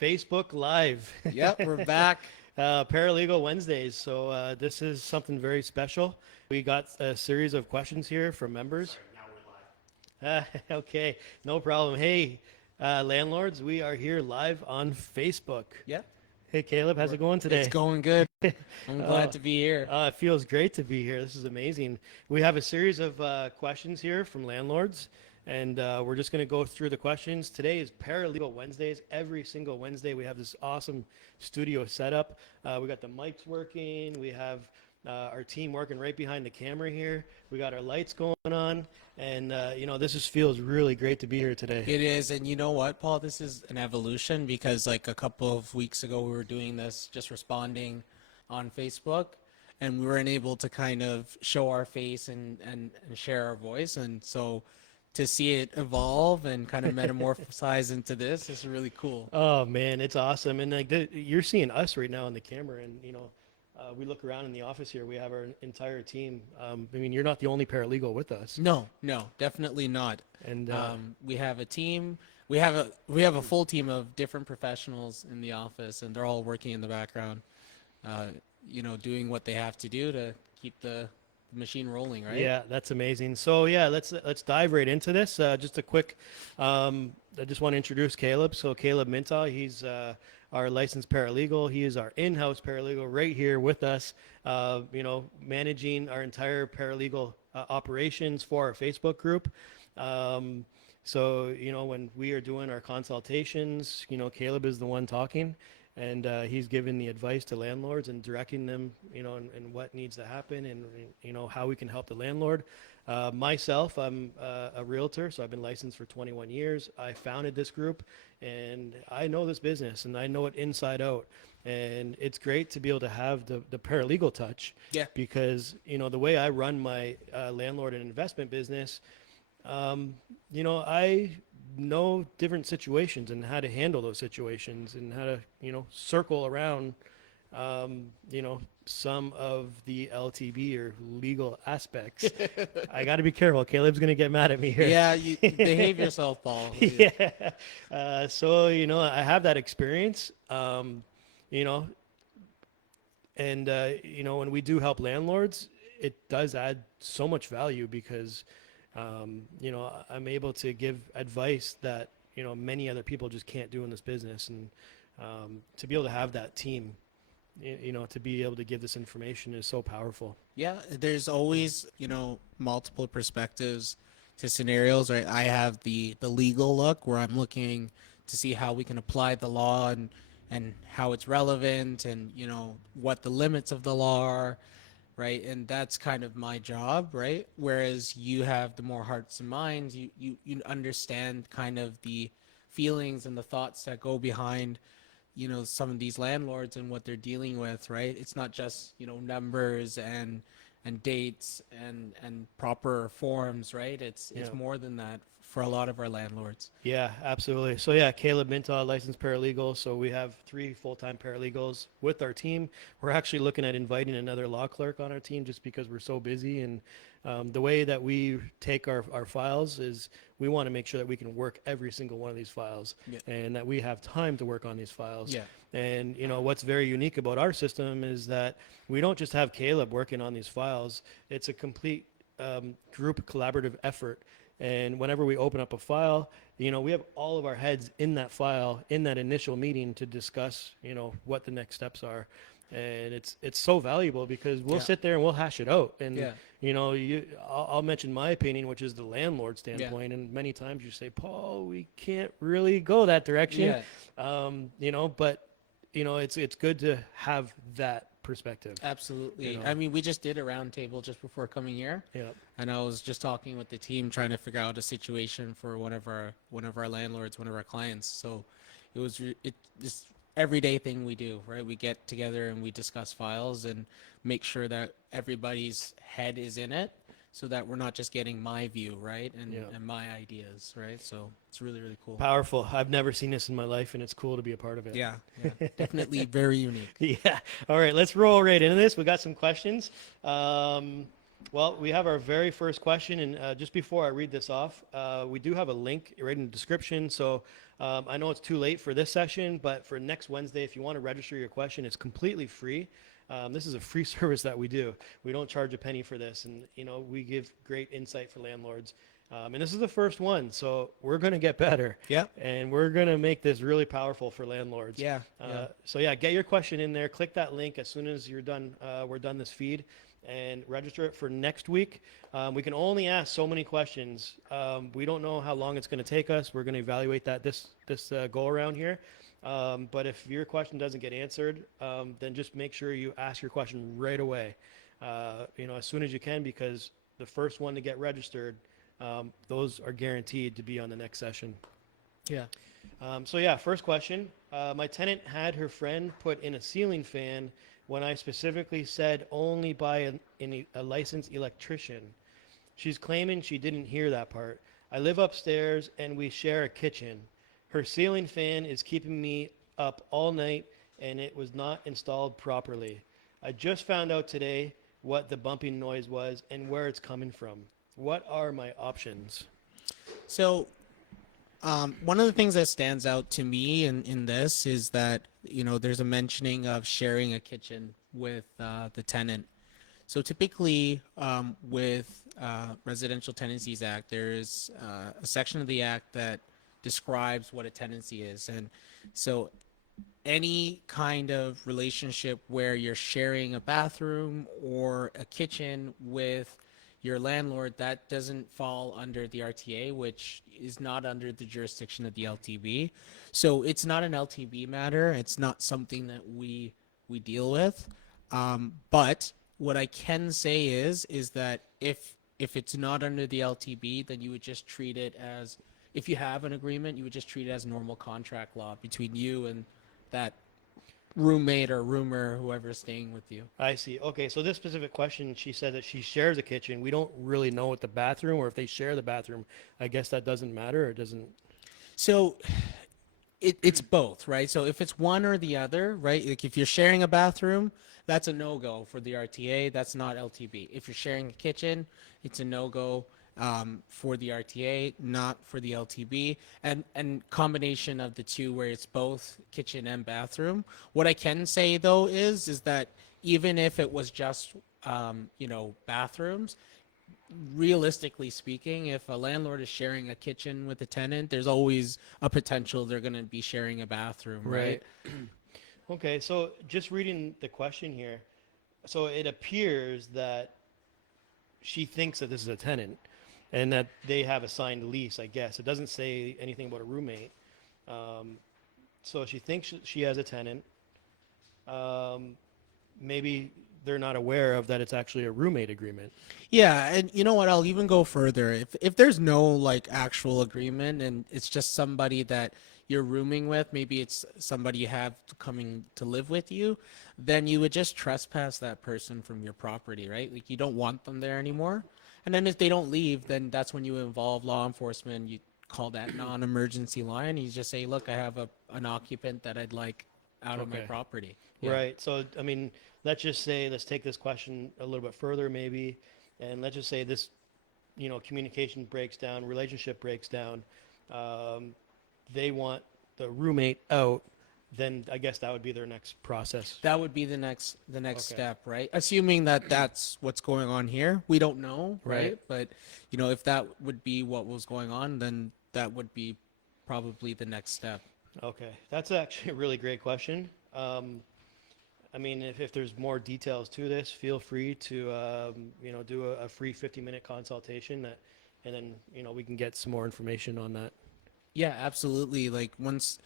Facebook Live. Yep, we're back. Paralegal Wednesdays. So this is something very special. We got a series of questions here from members. Okay, no problem. Hey, landlords, we are here live on Facebook. Yep, Hey, Caleb, how's it going today? it's going good. I'm glad to be here. It feels great to be here. This is amazing. We have a series of questions here from landlords, and we're just going to go through the questions. Today is Paralegal Wednesdays. Every single Wednesday, we have this awesome studio setup. We got the mics working. We have our team working right behind the camera here. We got our lights going on, and this just feels really great to be here today. It is, and you know what, Paul? This is an evolution because like a couple of weeks ago, we were doing this, just responding on Facebook, and we weren't able to kind of show our face and share our voice, and so to see it evolve and kind of metamorphosize into this is really cool. Oh man, it's awesome. And like you're seeing us right now on the camera, and we look around in the office here. We have our entire team. I mean, you're not the only paralegal with us. No, definitely not. And we have a team. We have a full team of different professionals in the office, and they're all working in the background, doing what they have to do to keep the machine rolling, right? Yeah, that's amazing. So yeah, let's dive right into this. Just a quick, I just want to introduce Caleb. So calebmintah, he's our licensed paralegal. He is our in-house paralegal right here with us, managing our entire paralegal operations for our Facebook group. So when we are doing our consultations, Caleb is the one talking. And he's giving the advice to landlords and directing them, and what needs to happen and, how we can help the landlord. Myself, I'm a realtor, so I've been licensed for 21 years. I founded this group, and I know this business, and I know it inside out. And it's great to be able to have the paralegal touch. Yeah. Because, the way I run my landlord and investment business, I know different situations and how to handle those situations and how to, circle around, some of the LTB or legal aspects. I got to be careful. Caleb's going to get mad at me here. Yeah, you behave yourself, Paul. Yeah. So, I have that experience, and, when we do help landlords, it does add so much value because I'm able to give advice that, many other people just can't do in this business. And to be able to have that team, to be able to give this information is so powerful. Yeah, there's always, multiple perspectives to scenarios, right? I have the legal look where I'm looking to see how we can apply the law and how it's relevant and, what the limits of the law are. Right, and that's kind of my job, right? Whereas you have the more hearts and minds, you understand kind of the feelings and the thoughts that go behind, some of these landlords and what they're dealing with, right? It's not just, numbers and dates and proper forms, right? It's more than that for a lot of our landlords. Yeah, absolutely. So yeah, calebmintah, licensed paralegal. So we have 3 full-time paralegals with our team. We're actually looking at inviting another law clerk on our team just because we're so busy. And the way that we take our files is we want to make sure that we can work every single one of these files. Yeah. And that we have time to work on these files. Yeah. And what's very unique about our system is that we don't just have Caleb working on these files. It's a complete group collaborative effort. And whenever we open up a file, we have all of our heads in that file in that initial meeting to discuss, what the next steps are. And it's so valuable because we'll sit there and we'll hash it out. And, I'll mention my opinion, which is the landlord standpoint. And many times you say, Paul, we can't really go that direction. But, it's good to have that perspective. Absolutely. I mean, we just did a round table just before coming here. Yeah. And I was just talking with the team trying to figure out a situation for one of our landlords, one of our clients. So it's this everyday thing we do, right? We get together and we discuss files and make sure that everybody's head is in it so that we're not just getting my view, right? And my ideas, right? So it's really, really cool. Powerful. I've never seen this in my life, and it's cool to be a part of it. Yeah. Definitely very unique. Yeah. All right, let's roll right into this. We got some questions. Well, we have our very first question, and just before I read this off, we do have a link right in the description. So I know it's too late for this session, but for next Wednesday, if you want to register your question, it's completely free. This is a free service that we do. We don't charge a penny for this, and we give great insight for landlords. And this is the first one, so we're going to get better. Yeah. And we're going to make this really powerful for landlords. Yeah. So yeah, get your question in there. Click that link as soon as you're done. We're done this feed, and register it for next week. We can only ask so many questions. We don't know how long it's going to take us. We're going to evaluate that this go around here. But if your question doesn't get answered, then just make sure you ask your question right away. As soon as you can, because the first one to get registered, those are guaranteed to be on the next session. Yeah. So yeah, first question. My tenant had her friend put in a ceiling fan when I specifically said only by a licensed electrician. She's claiming she didn't hear that part. I live upstairs and we share a kitchen. Her ceiling fan is keeping me up all night and it was not installed properly. I just found out today what the bumping noise was and where it's coming from. What are my options? So one of the things that stands out to me in this is that, there's a mentioning of sharing a kitchen with the tenant. So typically with Residential Tenancies Act, there is a section of the act that describes what a tenancy is. And so any kind of relationship where you're sharing a bathroom or a kitchen with your landlord, that doesn't fall under the RTA, which is not under the jurisdiction of the LTB. So it's not an LTB matter. It's not something that we deal with. But what I can say is that if it's not under the LTB, then you would just treat it as, if you have an agreement, you would just treat it as normal contract law between you and that roommate or roomer, whoever's staying with you. I see. Okay, so this specific question, she said that she shares a kitchen. We don't really know what the bathroom, or if they share the bathroom. I guess that doesn't matter, or doesn't. So it's both, right? So if it's one or the other, right? Like if you're sharing a bathroom, that's a no-go for the RTA. That's not LTB. If you're sharing a kitchen, it's a no-go for the RTA, not for the LTB, and combination of the two where it's both kitchen and bathroom. What I can say though is that even if it was just bathrooms, realistically speaking, if a landlord is sharing a kitchen with a tenant, there's always a potential they're going to be sharing a bathroom, right? Okay, so just reading the question here, so it appears that she thinks that this is a tenant and that they have a signed lease, I guess. It doesn't say anything about a roommate. So she thinks she has a tenant. Maybe they're not aware of that it's actually a roommate agreement. Yeah, and you know what? I'll even go further. If there's no like actual agreement and it's just somebody that you're rooming with, maybe it's somebody you have coming to live with you, then you would just trespass that person from your property, right? Like you don't want them there anymore. And then if they don't leave, then that's when you involve law enforcement. You call that non-emergency line. You just say, look, I have an occupant that I'd like out of my property. Yeah. Right. So, I mean, let's take this question a little bit further maybe, and let's just say this, communication breaks down, relationship breaks down. They want the roommate out, then I guess that would be their next process. That would be the next step, right? Assuming that that's what's going on here. We don't know, right? But, if that would be what was going on, then that would be probably the next step. Okay. That's actually a really great question. I mean, if there's more details to this, feel free to, do a free 50-minute consultation and then, we can get some more information on that. Yeah, absolutely. Like once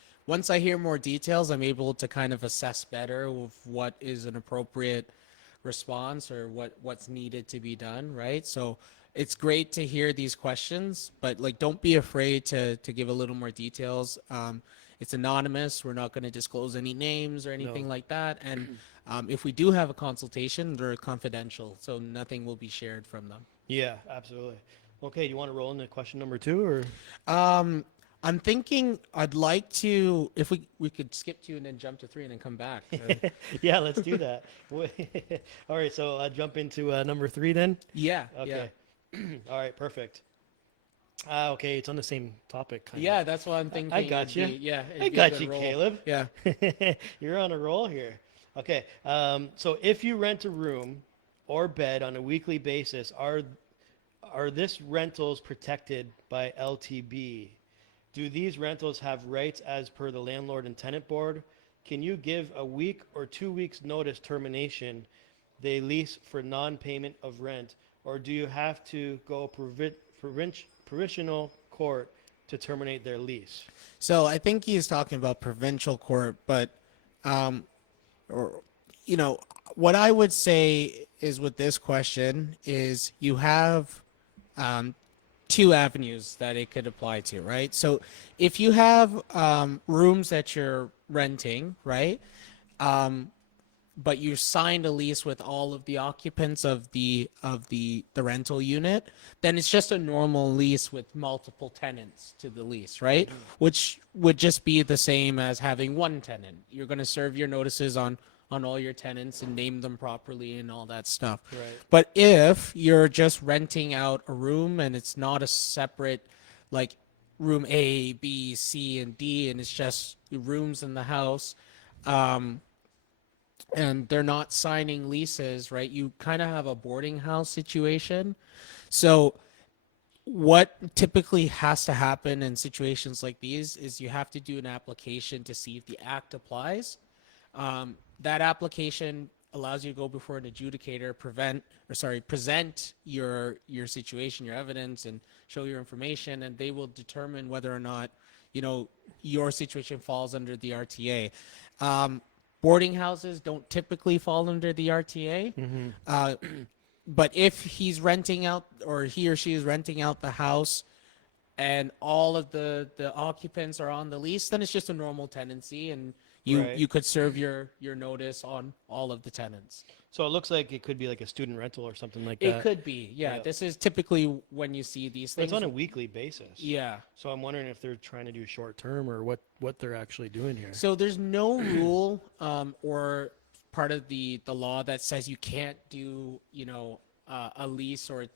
I hear more details, I'm able to kind of assess better of what is an appropriate response or what's needed to be done, right? So it's great to hear these questions, but like don't be afraid to give a little more details. It's anonymous. We're not going to disclose any names or anything like that. And if we do have a consultation, they're confidential, so nothing will be shared from them. Yeah, absolutely. Okay, do you want to roll into question number 2 or? I'm thinking I'd like to, if we could skip 2 and then jump to 3 and then come back. Yeah, let's do that. All right, so jump into number 3 then. Yeah, yeah. Okay. All right, perfect. Okay, it's on the same topic, kind Yeah, that's what I'm of. thinking. I got you. Yeah, I it'd be a got good you, role. Caleb. Yeah. You're on a roll here. Okay, so if you rent a room or bed on a weekly basis, are this rentals protected by LTB? Do these rentals have rights as per the landlord and tenant board? Can you give a week or 2 weeks notice termination they lease for non-payment of rent, or do you have to go provincial court to terminate their lease? So I think he's talking about provincial court, but um, or what I would say is with this question is you have um, 2 avenues that it could apply to, right? So if you have rooms that you're renting, right? Um, but you signed a lease with all of the occupants of the rental unit, then it's just a normal lease with multiple tenants to the lease, right? Which would just be the same as having one tenant. You're going to serve your notices on all your tenants and name them properly and all that stuff. Right. But if you're just renting out a room and it's not a separate, like, room A, B, C, and D, and it's just rooms in the house, um, and they're not signing leases, right? You kind of have a boarding house situation. So what typically has to happen in situations like these is you have to do an application to see if the act applies. That application allows you to go before an adjudicator, present your situation, your evidence, and show your information, and they will determine whether or not your situation falls under the RTA. Boarding houses don't typically fall under the RTA. But if he's renting out, or he or she is renting out the house and all of the occupants are on the lease, then it's just a normal tenancy, and Right. you could serve your notice on all of the tenants. So it looks like it could be like a student rental or something like It that. could be, yeah. Yeah. This is typically when you see these But things. it's on a weekly basis. Yeah. So I'm wondering if they're trying to do short term or what they're actually doing here. So there's no rule or part of the law that says you can't do a lease or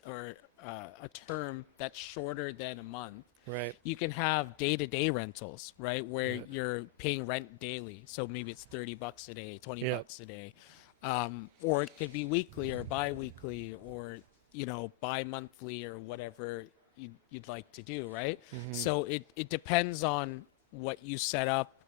a term that's shorter than a month. Right. You can have day-to-day rentals, right, where you're paying rent daily. So maybe it's $30 a day, $20 a day, or it could be weekly or bi-weekly or bi-monthly or whatever you'd like to do, right? So it depends on what you set up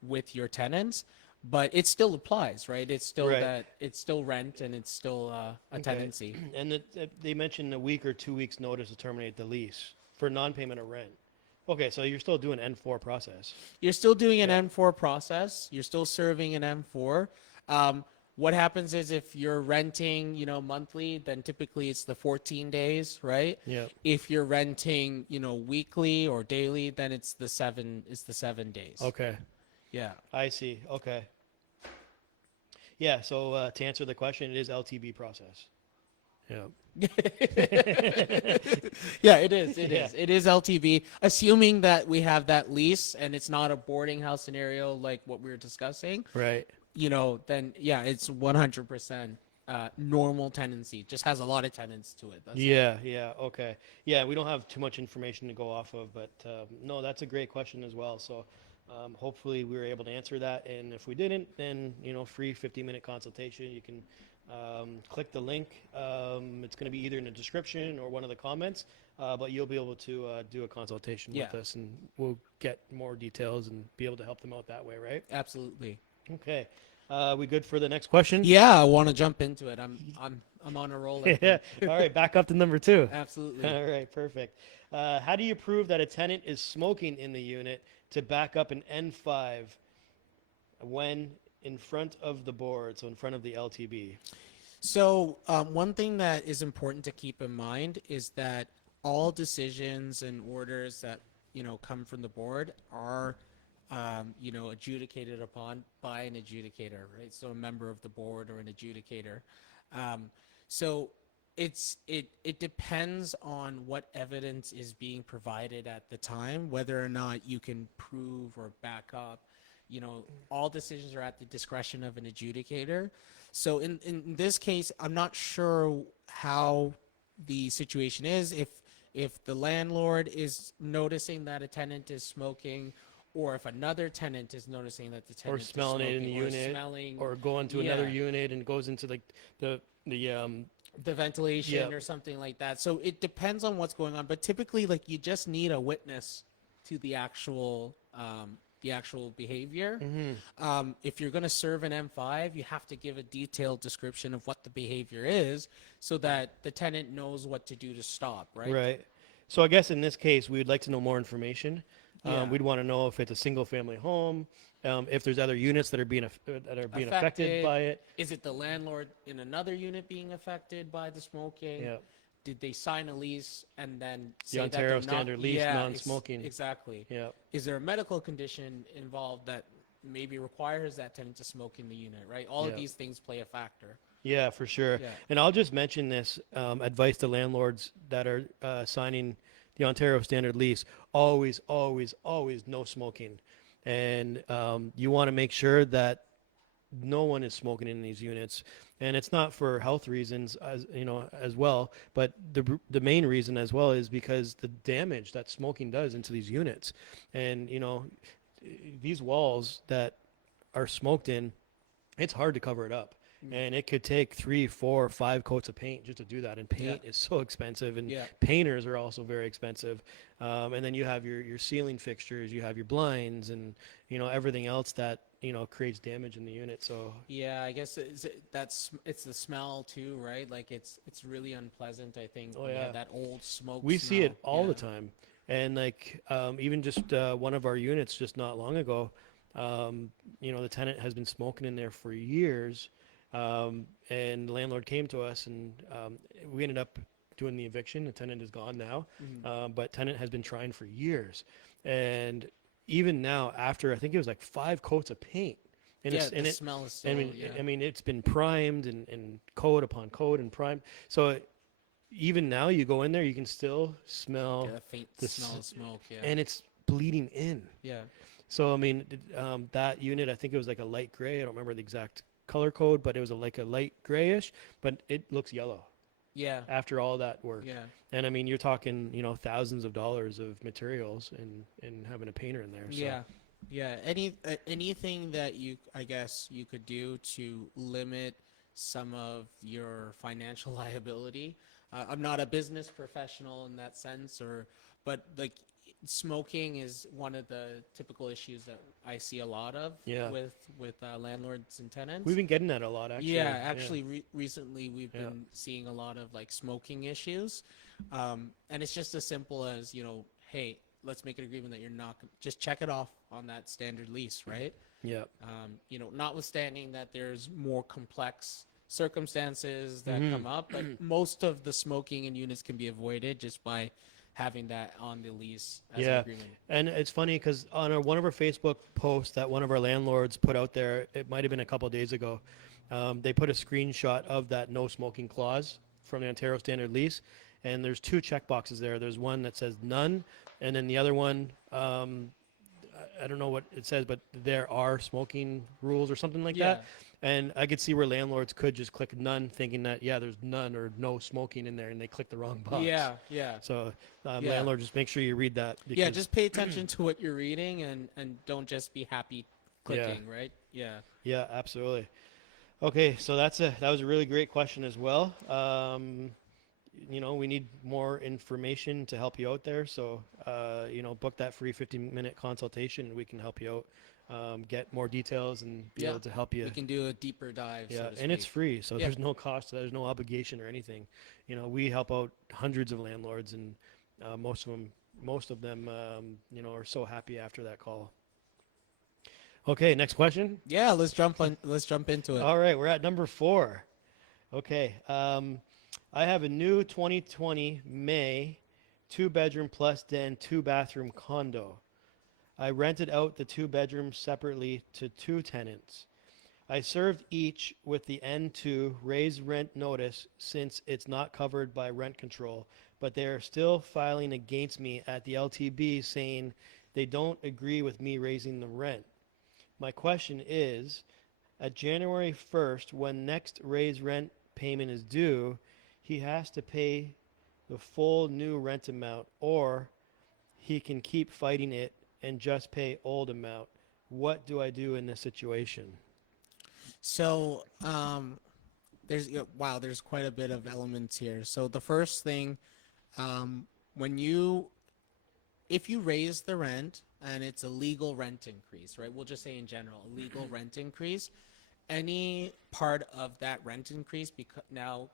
with your tenants, but it still applies, right? It's still Right. it's still rent and it's still a tenancy. And they mentioned a week or 2 weeks notice to terminate the lease for non-payment of rent. Okay, so you're still doing N4 process. You're still doing an N4 process. You're still serving an N4. What happens is if you're renting, monthly, then typically it's the 14 days, right? Yeah. If you're renting, weekly or daily, then it's the 7 days. Okay. Yeah. I see. Okay. Yeah, so to answer the question, it is LTB process. Yeah. Yeah, it is. It Yeah. is. It is LTV, assuming that we have that lease and it's not a boarding house scenario like what we were discussing. Right. Then yeah, it's 100% normal tenancy. Just has a lot of tenants to it. That's all. Yeah, okay. Yeah, we don't have too much information to go off of, but no, that's a great question as well. So hopefully we were able to answer that. And if we didn't, then, free 50-minute consultation. You can click the link. It's going to be either in the description or one of the comments, but you'll be able to do a consultation with us, and we'll get more details and be able to help them out that way, right? Absolutely. Okay. We good for the next question? Yeah, I want to jump into it. I'm on a roll. Yeah. All right, back up to number 2. Absolutely. All right, perfect. How do you prove that a tenant is smoking in the unit to back up an N5 when in front of the board, so in front of the LTB? So one thing that is important to keep in mind is that all decisions and orders that come from the board are adjudicated upon by an adjudicator, right? So a member of the board or an adjudicator. So It depends on what evidence is being provided at the time, whether or not you can prove or back up. All decisions are at the discretion of an adjudicator. So in this case, I'm not sure how the situation is. If the landlord is noticing that a tenant is smoking, or if another tenant is noticing that the Or tenant is smelling it in the smoking, or unit, smelling, or going to another yeah, unit and goes into like the the ventilation or something like that. So it depends on what's going on, but typically, like, you just need a witness to the actual behavior. If you're going to serve an M5, you have to give a detailed description of what the behavior is, so that the tenant knows what to do to stop, right? right. So I guess in this case, we would like to know more information. Yeah. We'd want to know if it's a single family home, if there's other units that are being affected by it. Is it the landlord in another unit being affected by the smoking? Yeah. Did they sign a lease and then say The that they're Ontario not- Standard lease, Yeah, non-smoking. exactly. Yeah. Is there a medical condition involved that maybe requires that tenant to smoke in the unit, right? All of Yeah. these things play a factor. Yeah, for sure. Yeah. And I'll just mention this advice to landlords that are signing the Ontario Standard lease: always, always, always no smoking. And you want to make sure that no one is smoking in these units. And it's not for health reasons, as well, but the main reason as well is because the damage that smoking does into these units. And these walls that are smoked in, it's hard to cover it up. And it could take 3, 4, 5 coats of paint just to do that. And paint is so expensive, and Yeah. painters are also very expensive. And then you have your ceiling fixtures, you have your blinds, and everything else that creates damage in the unit. So Yeah, I guess it's the smell too, right? Like it's really unpleasant, I think. Oh, when you have yeah. that old smoke. we see it smell. all Yeah. the time. And like even just one of our units just not long ago, the tenant has been smoking in there for years. And the landlord came to us, and we ended up doing the eviction. The tenant is gone now, but tenant has been trying for years. And even now, after I think it was like 5 coats of paint, and Yeah, it's and the it, smell is still. I mean, Yeah. I mean, it's been primed and coat upon coat and primed. So even now, you go in there, you can still smell, Get a faint the smell of smoke. Yeah. and it's bleeding in. Yeah. So I mean, that unit, I think it was like a light gray. I don't remember the exact color code, but it was like a light grayish, but it looks yellow Yeah. after all that work. Yeah. And I mean, you're talking, thousands of dollars of materials and having a painter in there. So. Yeah. Yeah. Anything that I guess you could do to limit some of your financial liability. I'm not a business professional in that sense, but like smoking is one of the typical issues that I see a lot of. Yeah. With landlords and tenants. We've been getting that a lot, actually. Yeah, actually, recently we've been seeing a lot of like smoking issues, and it's just as simple as hey, let's make an agreement that you're not just check it off on that standard lease, right? Yeah. Notwithstanding that there's more complex circumstances that come up, but most of the smoking in units can be avoided just by having that on the lease as an agreement. And it's funny because on one of our Facebook posts that one of our landlords put out there, it might have been a couple of days ago, they put a screenshot of that no smoking clause from the Ontario Standard lease, and there's 2 check boxes there. There's one that says none, and then the other one, I don't know what it says, but there are smoking rules or something like that. And I could see where landlords could just click none, thinking that, there's none or no smoking in there, and they click the wrong box. Yeah. So landlord, just make sure you read that. Yeah, just pay attention to what you're reading and don't just be happy clicking, right? Yeah. Yeah, absolutely. Okay, so that was a really great question as well. We need more information to help you out there. So, book that free 15-minute consultation. We can help you out, get more details, and be able to help you. We can do a deeper dive. Yeah, so to and speak. it's free, so there's no cost, there's no obligation or anything. We help out hundreds of landlords, and most of them, are so happy after that call. Okay, next question. Yeah, let's jump into it. All right, we're at number 4. Okay, I have a new 2020 May 2-bedroom plus den 2-bathroom condo. I rented out the 2 bedrooms separately to 2 tenants. I served each with the N2 raise rent notice since it's not covered by rent control, but they are still filing against me at the LTB saying they don't agree with me raising the rent. My question is, at January 1st, when next raise rent payment is due, he has to pay the full new rent amount, or he can keep fighting it and just pay old amount. What do I do in this situation? So, there's wow, there's quite a bit of elements here. So the first thing, when you if you raise the rent and it's a legal rent increase, right? We'll just say in general, a legal rent increase, any part of that rent increase now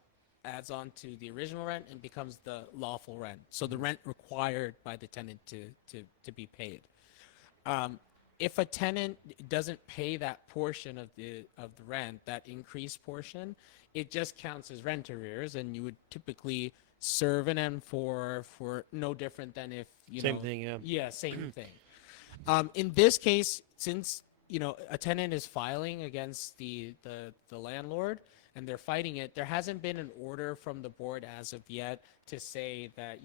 adds on to the original rent and becomes the lawful rent. So the rent required by the tenant to be paid. If a tenant doesn't pay that portion of the rent, that increased portion, it just counts as rent arrears, and you would typically serve an N4 for no different than if Same thing, yeah. Yeah, same thing. In this case, since a tenant is filing against the landlord and they're fighting it, there hasn't been an order from the board as of yet to say that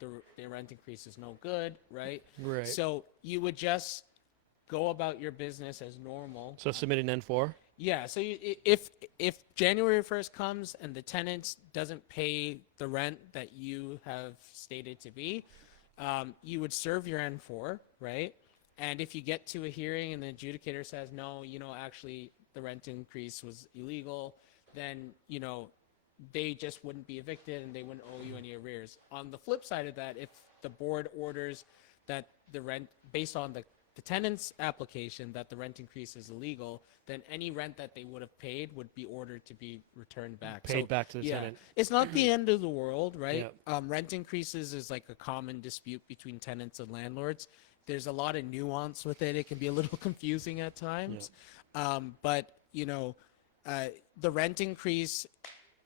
the rent increase is no good, right? Right. So you would just go about your business as normal. So submit an N4? Yeah. So if January 1st comes and the tenant doesn't pay the rent that you have stated to be, you would serve your N4, right? And if you get to a hearing and the adjudicator says, no, actually the rent increase was illegal, then, they just wouldn't be evicted and they wouldn't owe you any arrears. On the flip side of that, if the board orders that the rent, based on the tenant's application, that the rent increase is illegal, then any rent that they would have paid would be ordered to be returned back. Paid back to the tenant. It's not the end of the world, right? Yep. Rent increases is like a common dispute between tenants and landlords. There's a lot of nuance with it. It can be a little confusing at times. But, the rent increase,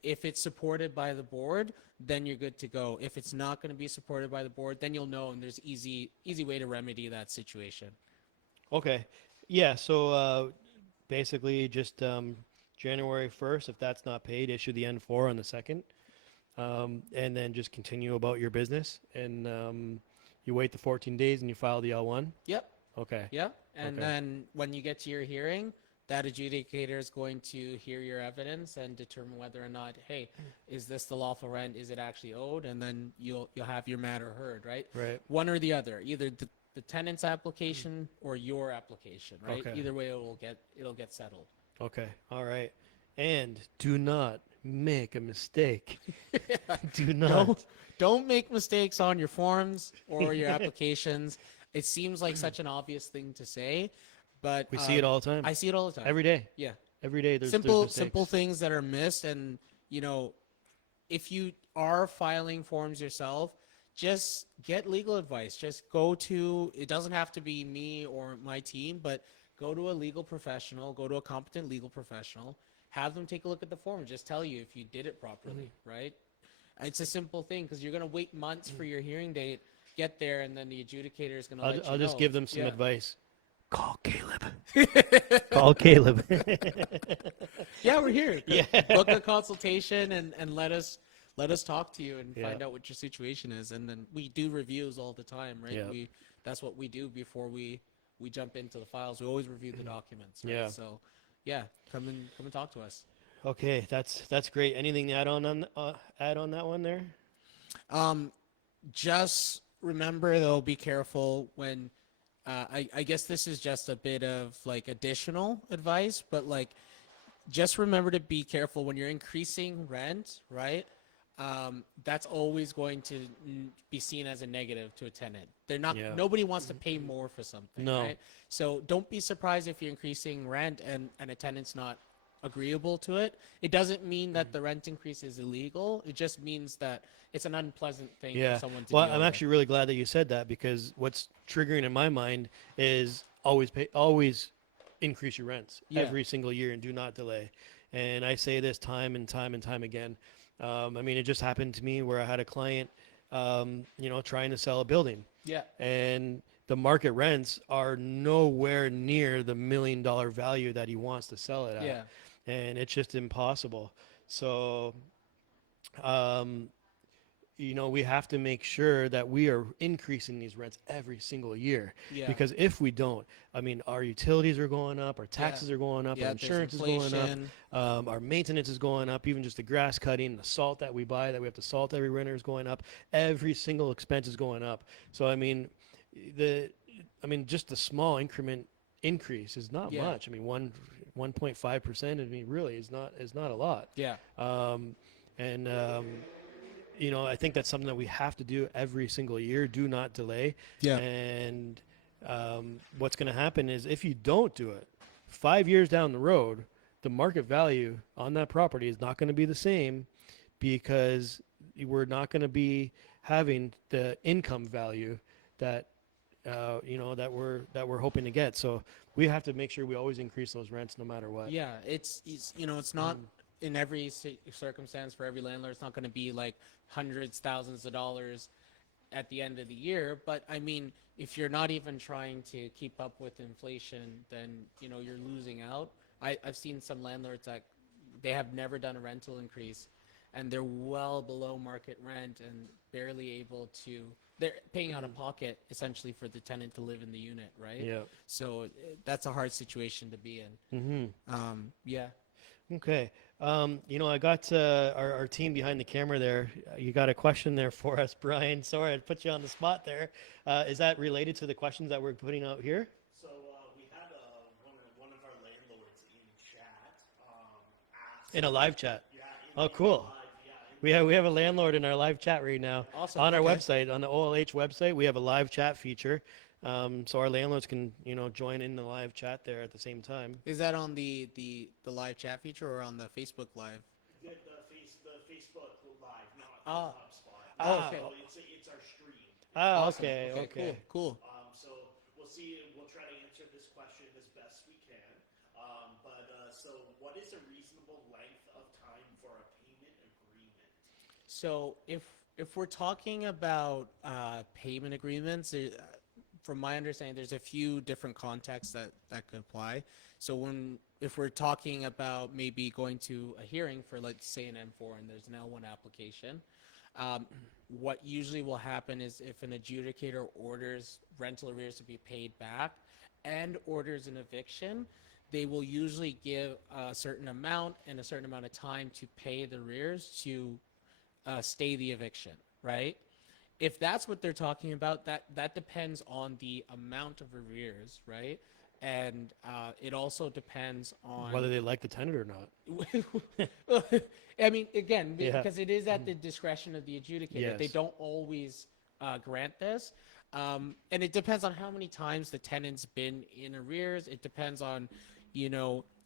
if it's supported by the board, then you're good to go. If it's not going to be supported by the board, then you'll know, and there's easy way to remedy that situation. Okay. Yeah, so basically just January 1st, if that's not paid, issue the N4 on the 2nd, and then just continue about your business. And you wait the 14 days and you file the L1? Yep. Okay. Yeah. And Okay. then when you get to your hearing, that adjudicator is going to hear your evidence and determine whether or not, hey, is this the lawful rent? Is it actually owed? And then you'll have your matter heard, right? Right. One or the other, either the tenant's application or your application, right? Okay. Either way, it'll get settled. Okay. All right. And do not make a mistake. Do not. Don't make mistakes on your forms or your applications. It seems like such an obvious thing to say, but We see it all the time. I see it all the time. Every day. Yeah. Every day there's Simple mistakes. things that are missed. And if you are filing forms yourself, just get legal advice. Just go to, it doesn't have to be me or my team, but go to a legal professional, go to a competent legal professional, have them take a look at the form and just tell you if you did it properly, right? It's a simple thing, because you're going to wait months for your hearing date, get there, and then the adjudicator is going to let you know. I'll just give them some Yeah. advice. Call Caleb. Call Caleb. Yeah, we're here. Yeah. Book a consultation and let us talk to you and Yeah. find out what your situation is. And then we do reviews all the time, right? Yeah. That's what we do before we jump into the files. We always review the documents. Right? Yeah. So yeah, come and talk to us. Okay, that's great. Anything to add on that one there? Just remember though, be careful when I guess this is just a bit of like additional advice, but like just remember to be careful when you're increasing rent, right? That's always going to be seen as a negative to a tenant. Yeah. Nobody wants to pay more for something, No. right? So don't be surprised if you're increasing rent and a tenant's not agreeable to it. It doesn't mean that the rent increase is illegal. It just means that it's an unpleasant thing Yeah. for someone to Well, deal I'm with. actually really glad that you said that, because what's triggering in my mind is always increase your rents Yeah. every single year and do not delay. And I say this time and time and time again. I mean, it just happened to me where I had a client, trying to sell a building, Yeah. and the market rents are nowhere near the $1 million value that he wants to sell it at. Yeah. And it's just impossible. So, um, we have to make sure that we are increasing these rents every single year. Yeah. Because if we don't, I mean, our utilities are going up, our taxes are going up, Yeah, our there's insurance is going up, inflation. our maintenance is going up, even just the grass cutting, the salt that we buy, that we have to salt every winter is going up. Every single expense is going up. So, I mean, just the small increment increase is not Yeah. much. I mean, 1.5%, I mean, really is not a lot. Yeah. And I think that's something that we have to do every single year. Do not delay. Yeah. And what's going to happen is if you don't do it, 5 years down the road, the market value on that property is not going to be the same because we're not going to be having the income value that that we're hoping to get. So we have to make sure we always increase those rents no matter what. Yeah, it's it's not in every circumstance for every landlord. It's not going to be like hundreds, thousands of dollars at the end of the year. But I mean, if you're not even trying to keep up with inflation, then you're losing out. I've seen some landlords that they have never done a rental increase, and they're well below market rent and barely able to. They're paying out of pocket essentially for the tenant to live in the unit, right? Yeah. So that's a hard situation to be in. Yeah. Okay. I got our team behind the camera there. You got a question there for us, Brian. Sorry, I put you on the spot there. Is that related to the questions that we're putting out here? So we had one of our landlords in chat ask. In a live chat. Yeah. Oh, cool. We have a landlord in our live chat right now. Awesome. On our Okay. website, on the OLH website, we have a live chat feature. So our landlords can, join in the live chat there at the same time. Is that on the live chat feature or on the Facebook Live? The Facebook Live, not Ah. HubSpot. Oh, okay. So it's our stream. Oh, Awesome. okay. Cool. So we'll see. We'll try to answer this question as best we can. So what is a reasonable length of time for a payment agreement? So if we're talking about payment agreements, from my understanding, there's a few different contexts that could apply. So if we're talking about maybe going to a hearing for, let's say, an M4 and there's an L1 application, what usually will happen is if an adjudicator orders rental arrears to be paid back and orders an eviction, they will usually give a certain amount and a certain amount of time to pay the arrears to stay the eviction, right? If that's what they're talking about, that depends on the amount of arrears, right? And it also depends on Whether they like the tenant or not. I mean, again, Yeah. because it is at the discretion of the adjudicator. Yes. They don't always grant this. And it depends on how many times the tenant's been in arrears. It depends on,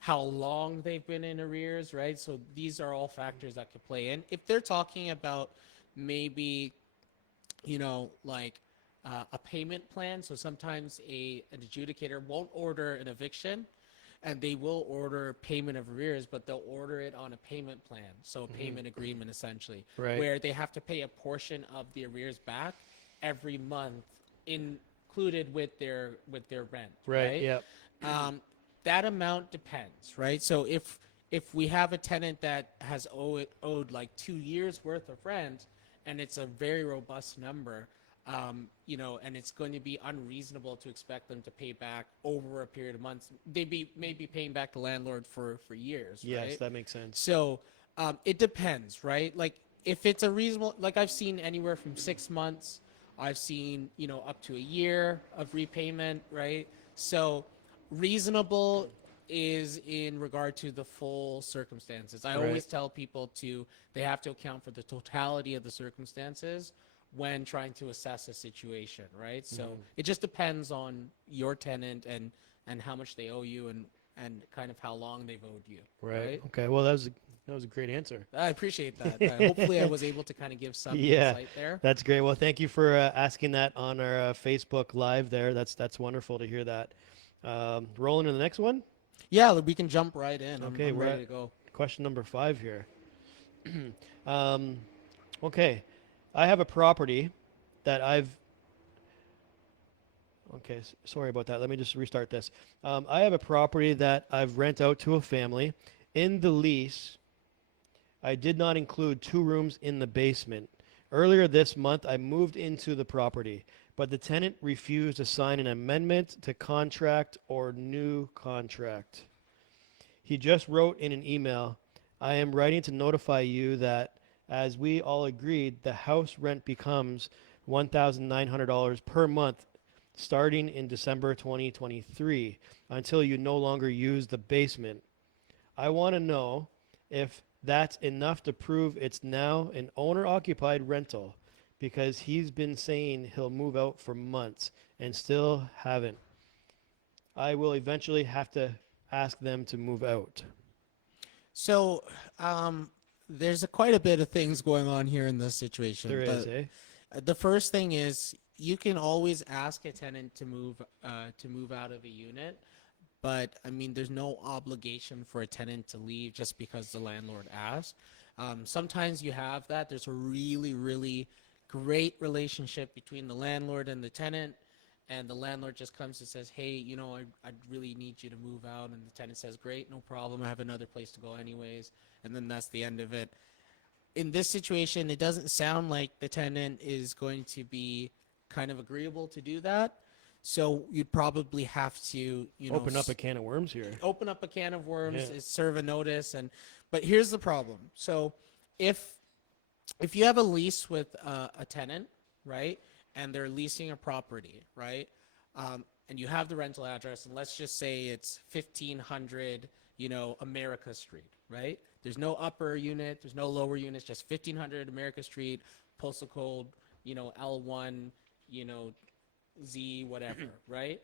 how long they've been in arrears, right? So these are all factors that could play in. If they're talking about maybe, like a payment plan, so sometimes an adjudicator won't order an eviction, and they will order payment of arrears, but they'll order it on a payment plan, so a payment agreement essentially, Right. where they have to pay a portion of the arrears back every month, included with their rent. Right. Yep. That amount depends, right? So if we have a tenant that has owed like 2 years worth of rent, and it's a very robust number, and it's going to be unreasonable to expect them to pay back over a period of months. They may be paying back the landlord for years, Yes, right? that makes sense. So it depends, right? Like if it's a reasonable, like I've seen anywhere from 6 months, I've seen, up to a year of repayment, right? So reasonable is in regard to the full circumstances. I Right. always tell people they have to account for the totality of the circumstances when trying to assess a situation, right? So it just depends on your tenant and how much they owe you and kind of how long they've owed you. Right. Okay. Well, that was a great answer. I appreciate that. Hopefully I was able to kind of give some Yeah, insight there. that's great. Well, thank you for asking that on our Facebook Live there. That's wonderful to hear that. Rolling to the next one. Yeah, we can jump right in. Okay, I'm we're ready at to go. question number 5 here. Okay, I have a property that Okay, sorry about that. Let me just restart this. I have a property that I've rent out to a family. In the lease, I did not include 2 rooms in the basement. Earlier this month, I moved into the property, but the tenant refused to sign an amendment to contract or new contract. He just wrote in an email, I am writing to notify you that, as we all agreed, the house rent becomes $1,900 per month starting in December 2023 until you no longer use the basement. I want to know if that's enough to prove it's now an owner occupied rental because he's been saying he'll move out for months and still haven't. I will eventually have to ask them to move out. So, there's quite a bit of things going on here in this situation. There is, eh? The first thing is you can always ask a tenant to move out of a unit, but I mean, there's no obligation for a tenant to leave just because the landlord asks. Sometimes you have that. There's a really, really great relationship between the landlord and the tenant, and the landlord just comes and says, hey, I really need you to move out. And the tenant says, great, no problem. I have another place to go anyways. And then that's the end of it. In this situation, it doesn't sound like the tenant is going to be kind of agreeable to do that. So you'd probably have to, Open up a can of worms here. open up a can of worms, Yeah. serve a notice. But here's the problem. So if you have a lease with a tenant, right, and they're leasing a property, right, and you have the rental address, and let's just say it's 1500, America Street, right? There's no upper unit, there's no lower units, just 1500 America Street, postal code, L1, Z, whatever, right?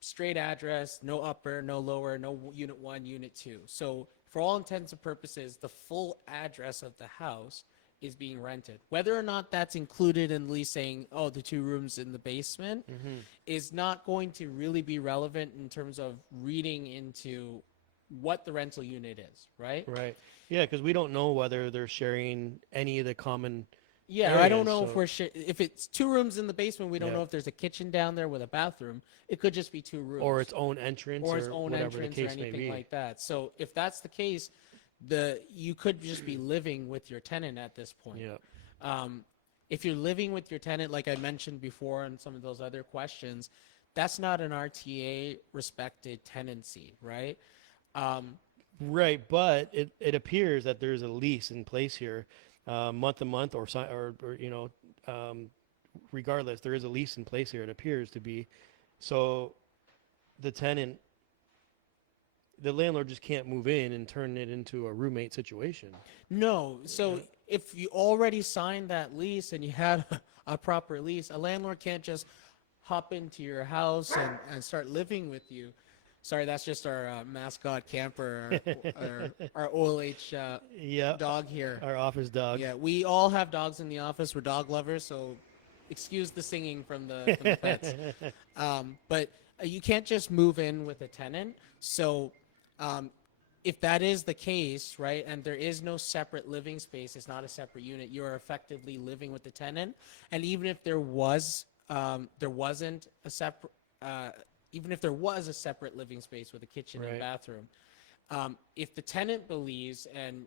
Straight address, no upper, no lower, no unit 1, unit 2. So for all intents and purposes, the full address of the house is being rented. Whether or not that's included in leasing, the 2 rooms in the basement, is not going to really be relevant in terms of reading into what the rental unit is, right? Right. Yeah, because we don't know whether they're sharing any of the common. Yeah, I don't areas, know so- if if it's 2 rooms in the basement, we don't Yeah. know if there's a kitchen down there with a bathroom. It could just be 2 rooms. Or its own entrance, or its own whatever entrance the or case may anything be. like that. So if that's the case, you could just be living with your tenant at this point. Yeah. If you're living with your tenant, like I mentioned before in some of those other questions, that's not an RTA respected tenancy, right? Right, but it appears that there's a lease in place here, month to month, or regardless, there is a lease in place here. It appears to be, so the tenant, the landlord just can't move in and turn it into a roommate situation. No. So if you already signed that lease and you had a proper lease, a landlord can't just hop into your house and start living with you. Sorry, that's just our mascot camper, our OLH Yeah, dog here. our office dog. Yeah, we all have dogs in the office. We're dog lovers, so excuse the singing from the pets. But you can't just move in with a tenant. So if that is the case, right, and there is no separate living space, it's not a separate unit, you are effectively living with the tenant. And even if there wasn't a separate, even if there was a separate living space with a kitchen and Right. bathroom, if the tenant believes and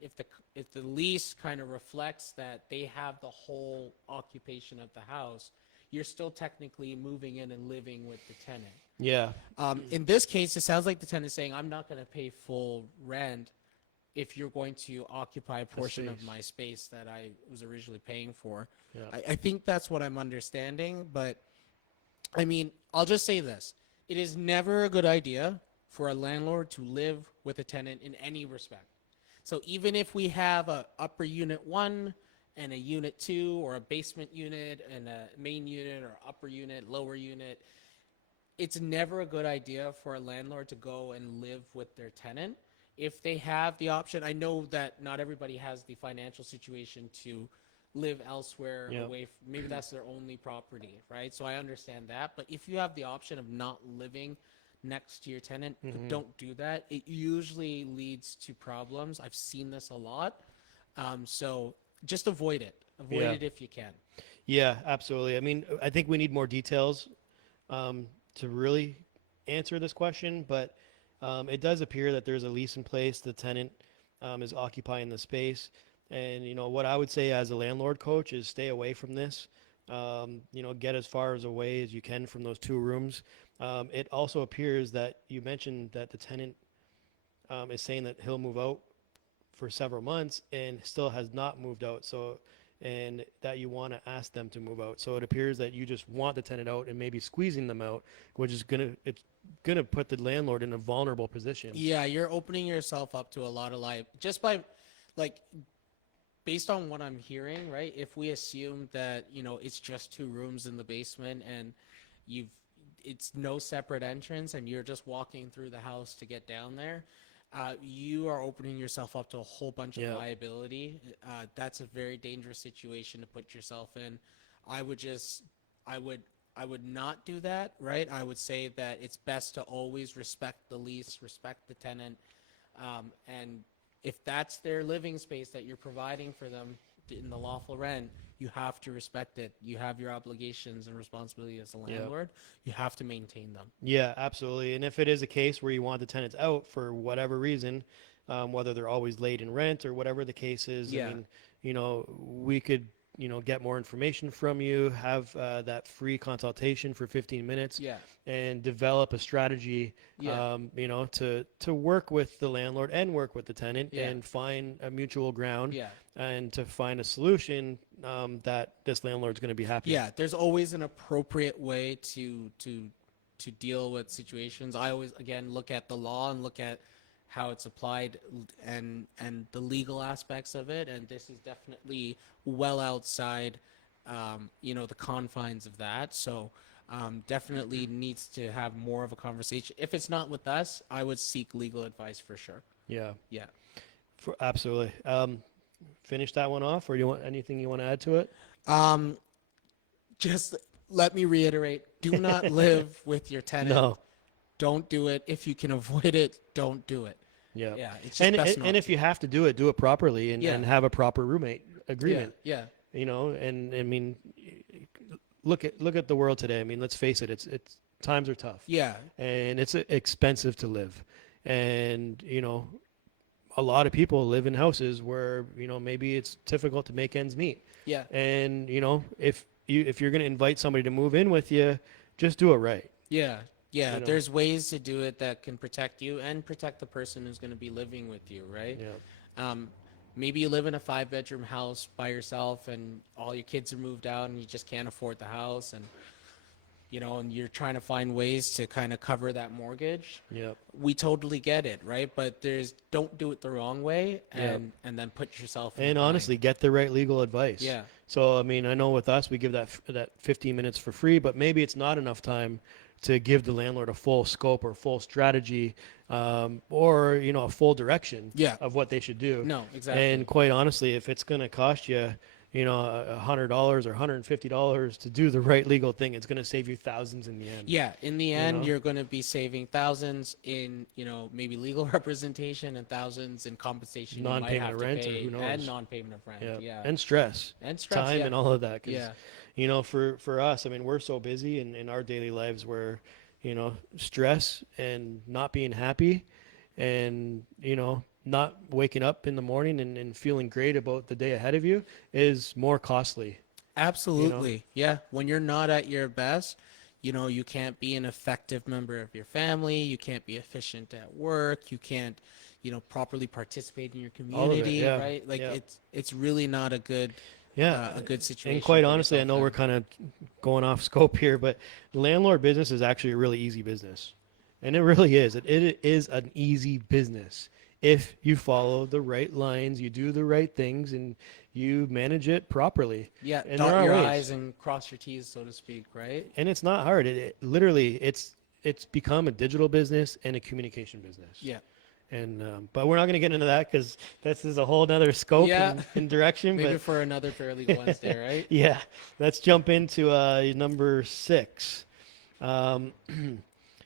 if the lease kind of reflects that they have the whole occupation of the house, you're still technically moving in and living with the tenant. Yeah. In this case, it sounds like the tenant is saying, I'm not going to pay full rent if you're going to occupy a portion of space. my space that I was originally paying for. Yeah. I think that's what I'm understanding. But I mean, I'll just say this. It is never a good idea for a landlord to live with a tenant in any respect. So even if we have a upper unit 1 and a unit 2, or a basement unit and a main unit, or upper unit, lower unit, it's never a good idea for a landlord to go and live with their tenant. If they have the option, I know that not everybody has the financial situation to live elsewhere Yep. away maybe that's their only property, right? So I understand that. But if you have the option of not living next to your tenant, don't do that. It usually leads to problems. I've seen this a lot. So just avoid it. Avoid Yeah. it if you can. Yeah, absolutely. I mean, I think we need more details to really answer this question, but it does appear that there's a lease in place. The tenant is occupying the space. And, what I would say as a landlord coach is stay away from this. Get as far as away as you can from those two rooms. It also appears that you mentioned that the tenant is saying that he'll move out for several months and still has not moved out. So, and that you want to ask them to move out. So it appears that you just want the tenant out and maybe squeezing them out, which is it's gonna put the landlord in a vulnerable position. Yeah, you're opening yourself up to a lot of just by, like, based on what I'm hearing, right? If we assume that, it's just two rooms in the basement and it's no separate entrance and you're just walking through the house to get down there, you are opening yourself up to a whole bunch of liability. That's a very dangerous situation to put yourself in. I would not do that, right? I would say that it's best to always respect the lease, respect the tenant, and if that's their living space that you're providing for them in the lawful rent, you have to respect it. You have your obligations and responsibility as a landlord. You have to maintain them. Yeah, absolutely. And if it is a case where you want the tenants out for whatever reason, whether they're always late in rent or whatever the case is, I mean, we could, get more information from you, have that free consultation for 15 minutes and develop a strategy, to work with the landlord and work with the tenant and find a mutual ground and to find a solution that this landlord's going to be happy with. Yeah, there's always an appropriate way to deal with situations. I always, again, look at the law and look at how it's applied and the legal aspects of it. And this is definitely well outside, the confines of that. So definitely needs to have more of a conversation. If it's not with us, I would seek legal advice for sure. Yeah. Yeah. Absolutely. Finish that one off, or do you want anything you want to add to it? Just let me reiterate, do not live with your tenant. No. Don't do it. If you can avoid it, don't do it. Yeah. Yeah. It's just best not and if you have to do it properly and have a proper roommate agreement. Yeah. And I mean, look at the world today. I mean, let's face it, it's times are tough. Yeah. And it's expensive to live. And, a lot of people live in houses where, maybe it's difficult to make ends meet. Yeah. And, if you're going to invite somebody to move in with you, just do it right. Yeah. Yeah. There's ways to do it that can protect you and protect the person who's going to be living with you, right? Yeah. Maybe you live in a 5-bedroom house by yourself and all your kids are moved out and you just can't afford the house and and you're trying to find ways to kind of cover that mortgage. Yep. We totally get it, right? But don't do it the wrong way and then put yourself in. And honestly, get the right legal advice. Yeah. So, I mean, I know with us, we give that 15 minutes for free, but maybe it's not enough time to give the landlord a full scope or full strategy, or, a full direction of what they should do. No, exactly. And quite honestly, if it's going to cost you, $100 or $150 to do the right legal thing, it's going to save you thousands in the end. Yeah, in the end, you're going to be saving thousands in, maybe legal representation and thousands in compensation. Non-payment of rent, or who knows? And non-payment of rent, yeah. And stress. Time and all of that. 'Cause, for us, I mean, we're so busy in our daily lives where, stress and not being happy and, not waking up in the morning and feeling great about the day ahead of you is more costly. Absolutely. Yeah. When you're not at your best, you can't be an effective member of your family. You can't be efficient at work. You can't, properly participate in your community, right? Like it's really not a good situation. And quite honestly, I know we're kind of going off scope here, but landlord business is actually a really easy business. And it really is. It is an easy business. If you follow the right lines, you do the right things, and you manage it properly. Yeah, and dot your I's and cross your T's, so to speak, right? And it's not hard. It literally, it's become a digital business and a communication business. Yeah. And but we're not going to get into that because this is a whole other scope and direction. Maybe but, for another Paralegal Wednesday, right? Yeah. Let's jump into number 6.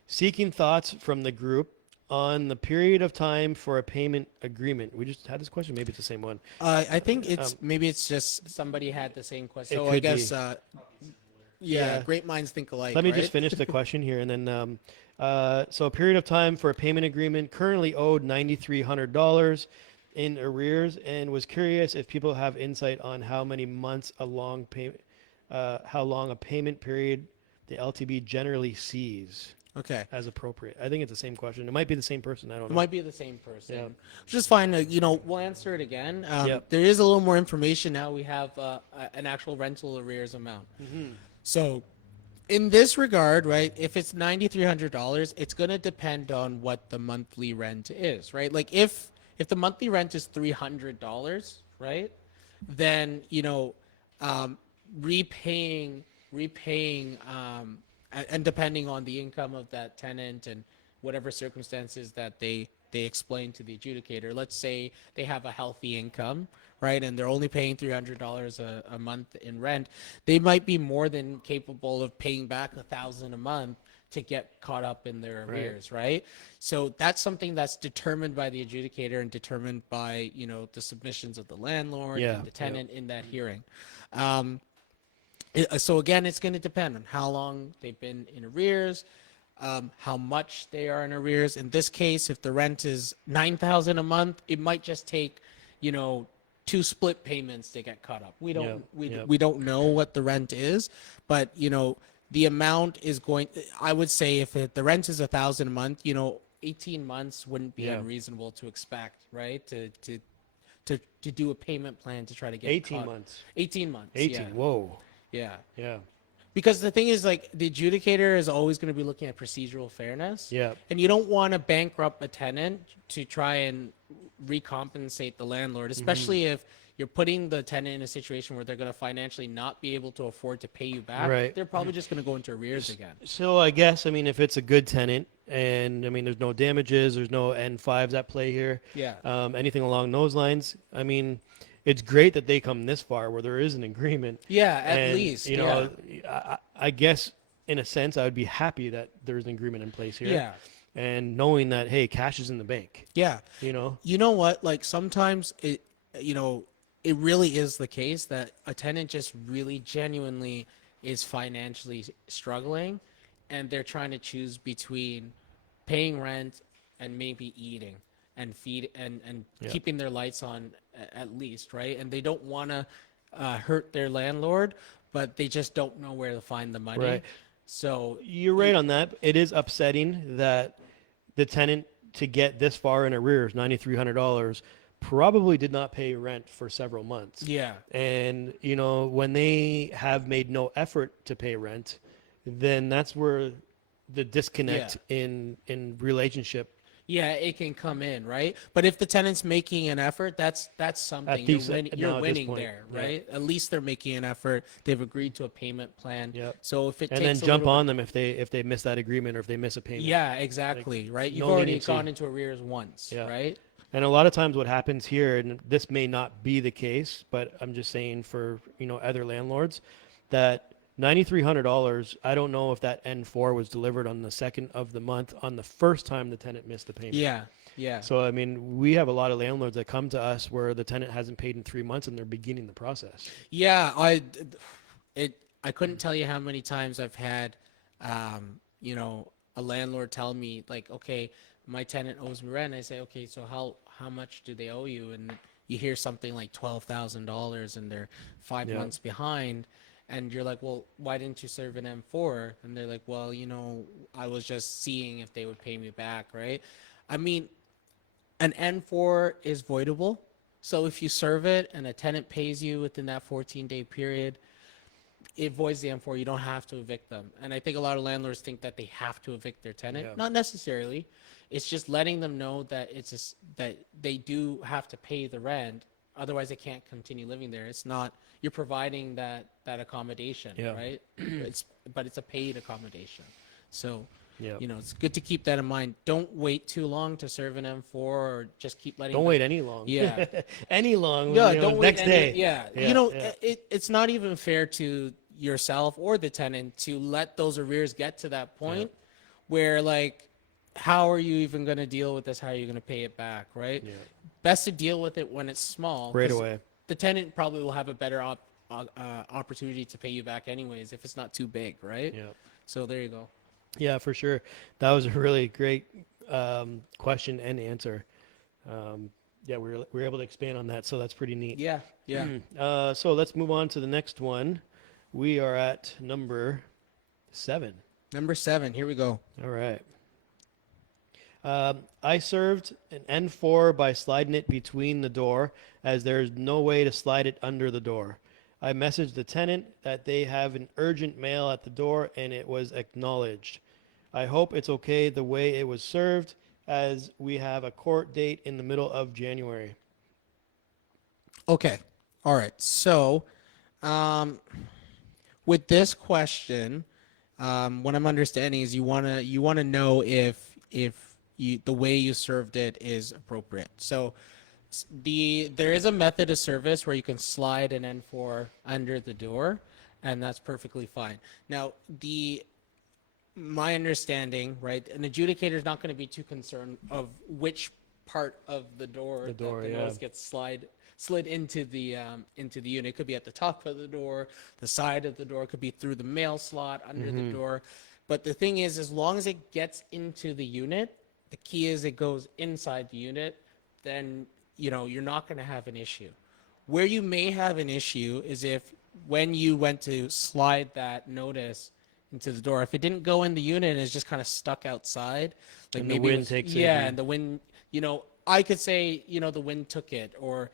Seeking thoughts from the group on the period of time for a payment agreement. We just had this question. Maybe it's the same one. I think maybe it's just somebody had the same question. So I guess Yeah, Yeah. great minds think alike. Let me right? just finish the question here, and then so a period of time for a payment agreement currently owed $9,300 in arrears, and was curious if people have insight on how many months a long payment, how long a payment period the LTB generally sees Okay. as appropriate. I think it's the same question. It might be the same person. I don't It know. might be the same person. Yeah. Which is fine. We'll answer it again. Yep. There is a little more information now. We have an actual rental arrears amount. So, in this regard, right, if it's $9,300, it's going to depend on what the monthly rent is, right? Like if the monthly rent is $300, right, then repaying and depending on the income of that tenant and whatever circumstances that they explain to the adjudicator. Let's say they have a healthy income, right, and they're only paying $300 a month in rent. They might be more than capable of paying back $1,000 a month to get caught up in their arrears, right? So that's something that's determined by the adjudicator and determined by the submissions of the landlord Yeah, and the tenant in that hearing. So again, it's going to depend on how long they've been in arrears, how much they are in arrears. In this case, if the rent is $9,000 a month, it might just take, 2 split payments to get caught up. We don't know what the rent is, but the amount is going. I would say if the rent is $1,000 a month, 18 months wouldn't be unreasonable to expect, right? To do a payment plan to try to get 18 caught. months. 18 months. 18. Yeah. Whoa. Yeah. Yeah. Because the thing is, like, the adjudicator is always going to be looking at procedural fairness. Yeah. And you don't want to bankrupt a tenant to try and recompensate the landlord, especially if you're putting the tenant in a situation where they're going to financially not be able to afford to pay you back. Right. They're probably just going to go into arrears again. So I guess, if it's a good tenant, and there's no damages, there's no N5s at play here. Yeah. Anything along those lines. It's great that they come this far where there is an agreement. Yeah, at And, least. I guess in a sense I would be happy that there's an agreement in place here. Yeah. And knowing that, hey, cash is in the bank. Yeah. You know. You know what? Like sometimes it really is the case that a tenant just really genuinely is financially struggling and they're trying to choose between paying rent and maybe eating and feed and keeping their lights on at least, right? And they don't want to hurt their landlord, but they just don't know where to find the money. Right. So You're right on that. It is upsetting that the tenant, to get this far in arrears, $9,300, probably did not pay rent for several months. yeah. And, when they have made no effort to pay rent, then that's where the disconnect in relationship. Yeah, it can come in, right? But if the tenant's making an effort, that's something. least You're now at this winning point, there, yeah. right? At least they're making an effort. They've agreed to a payment plan. Yep. So if it And takes then a jump little on them if they miss that agreement or if they miss a bit, payment. yeah, exactly, right? You've no already leniency. gone into arrears once, Yeah. right? And a lot of times what happens here, and this may not be the case, but I'm just saying for, other landlords, that $9,300, I don't know if that N4 was delivered on the second of the month on the first time the tenant missed the payment. Yeah, yeah. So, we have a lot of landlords that come to us where the tenant hasn't paid in 3 months and they're beginning the process. Yeah, I couldn't tell you how many times I've had, a landlord tell me like, okay, my tenant owes me rent. I say, okay, so how much do they owe you? And you hear something like $12,000 and they're 5 months behind. And you're like, well, why didn't you serve an M4? And they're like, well, I was just seeing if they would pay me back, right? An N4 is voidable. So if you serve it and a tenant pays you within that 14-day period, it voids the M4. You don't have to evict them. And I think a lot of landlords think that they have to evict their tenant. Yeah. Not necessarily. It's just letting them know that that they do have to pay the rent. Otherwise, they can't continue living there. It's not, you're providing that accommodation, right? But it's a paid accommodation. So, it's good to keep that in mind. Don't wait too long to serve an M4 or just keep letting Don't them- wait any long. Yeah. Any long. Yeah, don't wait next any- day. Yeah. Yeah. It's not even fair to yourself or the tenant to let those arrears get to that point where, like, how are you even going to deal with this? How are you going to pay it back, right? Yeah. Best to deal with it when it's small. Right 'cause away. The tenant probably will have a better opportunity to pay you back anyways if it's not too big, right? Yeah. So there you go. Yeah, for sure. That was a really great question and answer. Yeah, we were able to expand on that, so that's pretty neat. Yeah, yeah. So let's move on to the next one. We are at number 7. Number 7. Here we go. All right. I served an N4 by sliding it between the door, as there's no way to slide it under the door. I messaged the tenant that they have an urgent mail at the door, and it was acknowledged. I hope it's okay the way it was served, as we have a court date in the middle of January. Okay. All right. So, with this question, what I'm understanding is you wanna know if the way you served it is appropriate. So, there is a method of service where you can slide an N4 under the door, and that's perfectly fine. Now, my understanding, right, an adjudicator is not going to be too concerned of which part of the door that the notice gets slid into the unit. It could be at the top of the door, the side of the door, it could be through the mail slot under the door. But the thing is, as long as it gets into the unit, the key is it goes inside the unit, then you're not going to have an issue. Where you may have an issue is if when you went to slide that notice into the door, if it didn't go in the unit and it's just kind of stuck outside, like And maybe the wind it was, takes it. yeah, and the wind, I could say, the wind took it or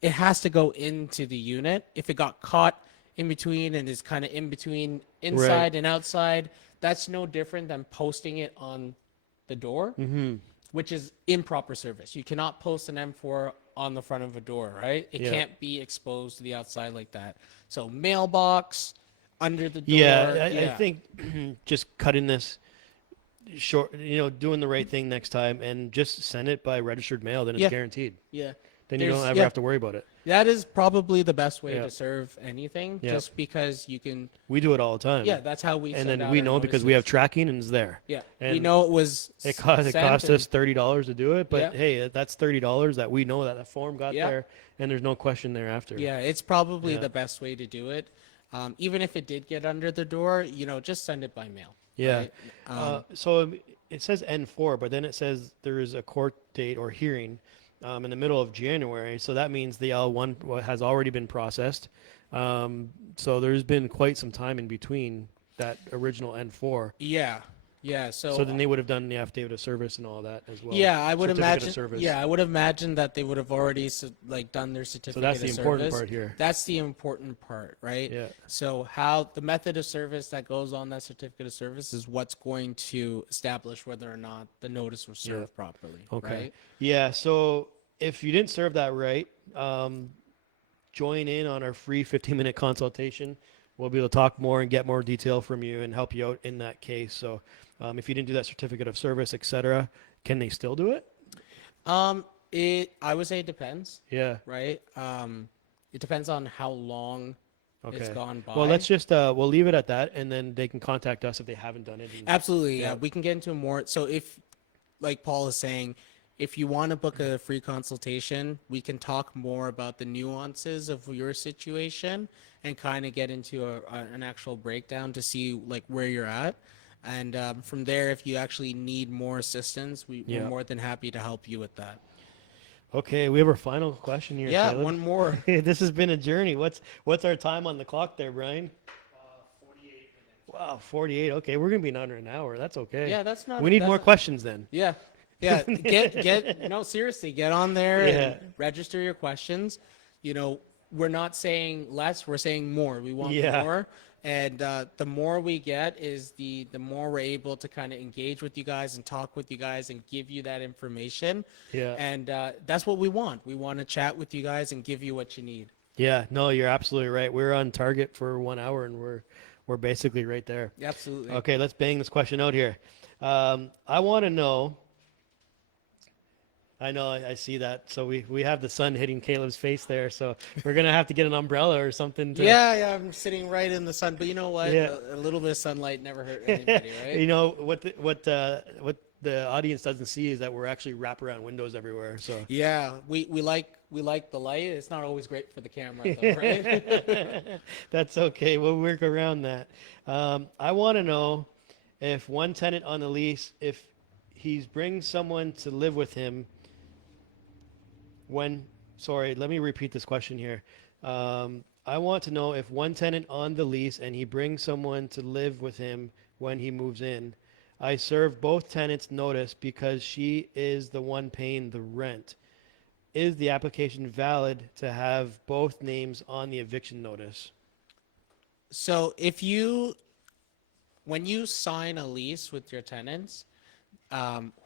it has to go into the unit. If it got caught in between and is kind of in between inside and outside, that's no different than posting it on the door, which is improper service. You cannot post an M4 on the front of a door, right? It can't be exposed to the outside like that. So mailbox, under the door. I think just cutting this short, doing the right thing next time and just send it by registered mail, then it's guaranteed. Yeah. Then you don't ever have to worry about it. That is probably the best way to serve anything, just because you can. We do it all the time. Yeah, that's how we. And send then out we our know because we have tracking and it's there. Yeah, and we know it was. It cost us $30 to do it, but Yeah. hey, that's $30 that we know that the form got there, and there's no question thereafter. Yeah, it's probably the best way to do it. Even if it did get under the door, just send it by mail. Yeah. Right? So it says N4, but then it says there is a court date or hearing in the middle of January. So that means the L1 has already been processed. So there's been quite some time in between that original N4. Yeah. Yeah. So then they would have done the affidavit of service and all that as well. Yeah, I would Certificate of imagine. service. Yeah, I would imagine that they would have already done their certificate. So that's the of important service. part here. That's the important part, right? Yeah. So how the method of service that goes on that certificate of service is what's going to establish whether or not the notice was served properly. Okay. Right? Yeah. So if you didn't serve that right, join in on our free 15-minute consultation. We'll be able to talk more and get more detail from you and help you out in that case. So if you didn't do that certificate of service, etc., can they still do it? I would say it depends. Yeah. Right. It depends on how long it's gone by. Well, let's just we'll leave it at that, and then they can contact us if they haven't done it. Absolutely. Yeah. We can get into more. So if, like Paul is saying, if you want to book a free consultation, we can talk more about the nuances of your situation and kind of get into an actual breakdown to see like where you're at. And from there, if you actually need more assistance, we're more than happy to help you with that. Okay, we have our final question here. Yeah, Caleb. one more. This has been a journey. What's our time on the clock there, Brian? 48 minutes. Wow, 48. Okay, we're gonna be in under an hour. That's okay. Yeah, that's not. We need that's more not- questions then. Yeah. Yeah. No, seriously, get on there and register your questions. We're not saying less, we're saying more. We want more. And the more we get is the more we're able to kind of engage with you guys and talk with you guys and give you that information. Yeah. And that's what we want. We want to chat with you guys and give you what you need. Yeah, no, you're absolutely right. We're on target for 1 hour, and we're basically right there. Absolutely. Okay, let's bang this question out here. I want to know. I know, I see that. So we have the sun hitting Caleb's face there. So we're gonna have to get an umbrella or something. Yeah, I'm sitting right in the sun. But you know what? Yeah. A little bit of sunlight never hurt anybody, right? You know what the audience doesn't see is that we're actually wraparound windows everywhere. So Yeah, we like the light. It's not always great for the camera though, right? that's okay. We'll work around that. I want to know if one tenant on the lease, if he's brings someone to live with him when, sorry, let me repeat this question here. I want to know if one tenant on the lease and he brings someone to live with him when he moves in. I serve both tenants notice because she is the one paying the rent. Is the application valid to have both names on the eviction notice? So when you sign a lease with your tenants,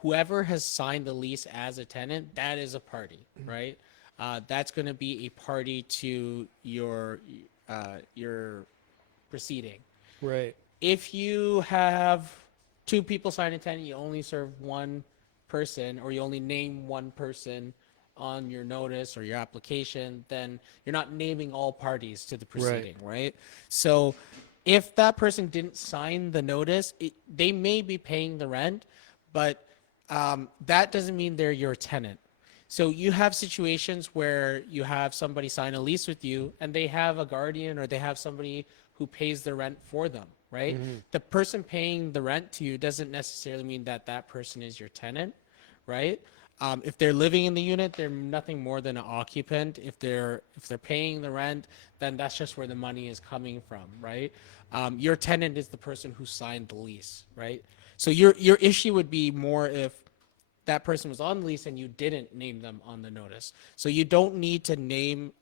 whoever has signed the lease as a tenant, that is a party, right? That's going to be a party to your proceeding. Right. If you have two people sign a tenant, you only serve one person, or you only name one person on your notice or your application, then you're not naming all parties to the proceeding, right? So if that person didn't sign the notice, they may be paying the rent, but that doesn't mean they're your tenant. So you have situations where you have somebody sign a lease with you and they have a guardian or they have somebody who pays the rent for them, right? The person paying the rent to you doesn't necessarily mean that that person is your tenant, right? If they're living in the unit, they're nothing more than an occupant. If they're paying the rent, then that's just where the money is coming from, right? Your tenant is the person who signed the lease, right? So your issue would be more if that person was on the lease and you didn't name them on the notice. So you don't need to name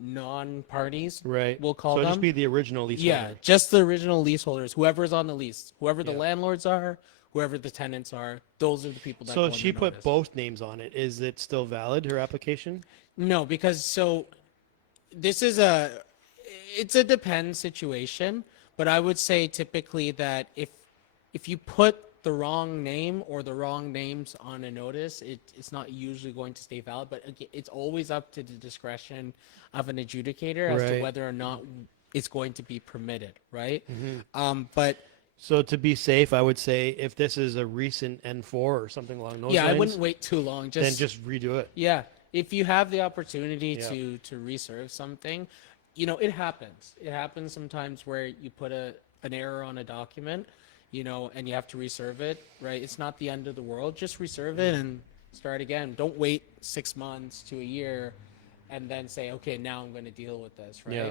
non-parties. Right. We'll call so them. just be the original leaseholder. Yeah, just the original leaseholders, whoever's on the lease, whoever the Yeah. landlords are, whoever the tenants are, those are the people that So go if on she the put notice. both names on it, is it still valid, her application? No, because this is it's a depend situation, but I would say typically that if you put the wrong name or the wrong names on a notice, it's not usually going to stay valid, but again, it's always up to the discretion of an adjudicator as to Right. whether or not it's going to be permitted, right? But So to be safe, I would say if this is a recent N4 or something along those yeah, lines, I wouldn't wait too long. then just redo it. Yeah, if you have the opportunity Yeah. to reserve something, it happens. It happens sometimes where you put an error on a document, and you have to reserve it, right? It's not the end of the world. Just reserve it and start again. Don't wait 6 months to a year and then say, okay, now I'm going to deal with this, right? Yeah.